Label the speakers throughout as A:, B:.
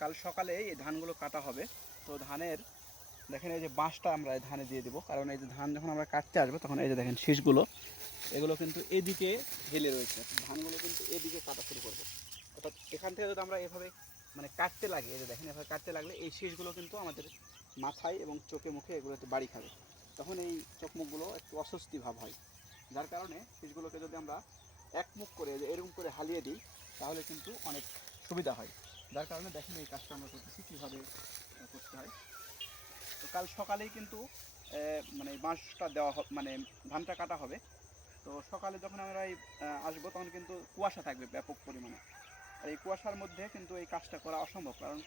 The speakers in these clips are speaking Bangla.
A: কাল সকালে এই ধানগুলো কাটা হবে। তো ধানের, দেখেন এই যে বাঁশটা আমরা এই ধানে দিয়ে দেবো। কারণ এই যে ধান যখন আমরা কাটতে আসব, তখন এই যে দেখেন শীষগুলো, এগুলো কিন্তু এদিকে হেলে রয়েছে। ধানগুলো কিন্তু এদিকে কাটা শুরু করবে। অর্থাৎ এখান থেকে যদি আমরা এভাবে মানে কাটতে লাগে, এই যে দেখেন এভাবে কাটতে লাগলে এই শীষগুলো কিন্তু আমাদের মাথায় এবং চোখে মুখে এগুলোতে বাড়ি খাবে। তখন এই চোখ মুখগুলো একটু অস্বস্তি ভাব হয়। যার কারণে শীষগুলোকে যদি আমরা এক মুখ করে এরকম করে হালিয়ে দিই, তাহলে কিন্তু অনেক সুবিধা হয়। যার কারণে দেখেন এই কাজটা আমরা করতেছি, কীভাবে করতে হয়। তো কাল সকালেই কিন্তু মানে বাঁশটা দেওয়া মানে ধানটা কাটা হবে। তো সকালে যখন আমরা এই আসব, তখন কিন্তু কুয়াশা থাকবে ব্যাপক পরিমাণে। আর এই কুয়াশার মধ্যে কিন্তু এই কাজটা করা অসম্ভব, কারণ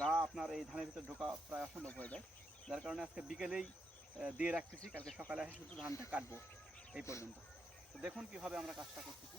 A: গা আপনার এই ধানের ভিতরে ঢোকা প্রায় অসম্ভব হয়ে যায়। যার কারণে আজকে বিকেলেই দিয়ে রাখতেছি, কালকে সকালে এসে শুধু ধানটা কাটবো, এই পর্যন্ত। তো দেখুন কীভাবে আমরা কাজটা করতেছি।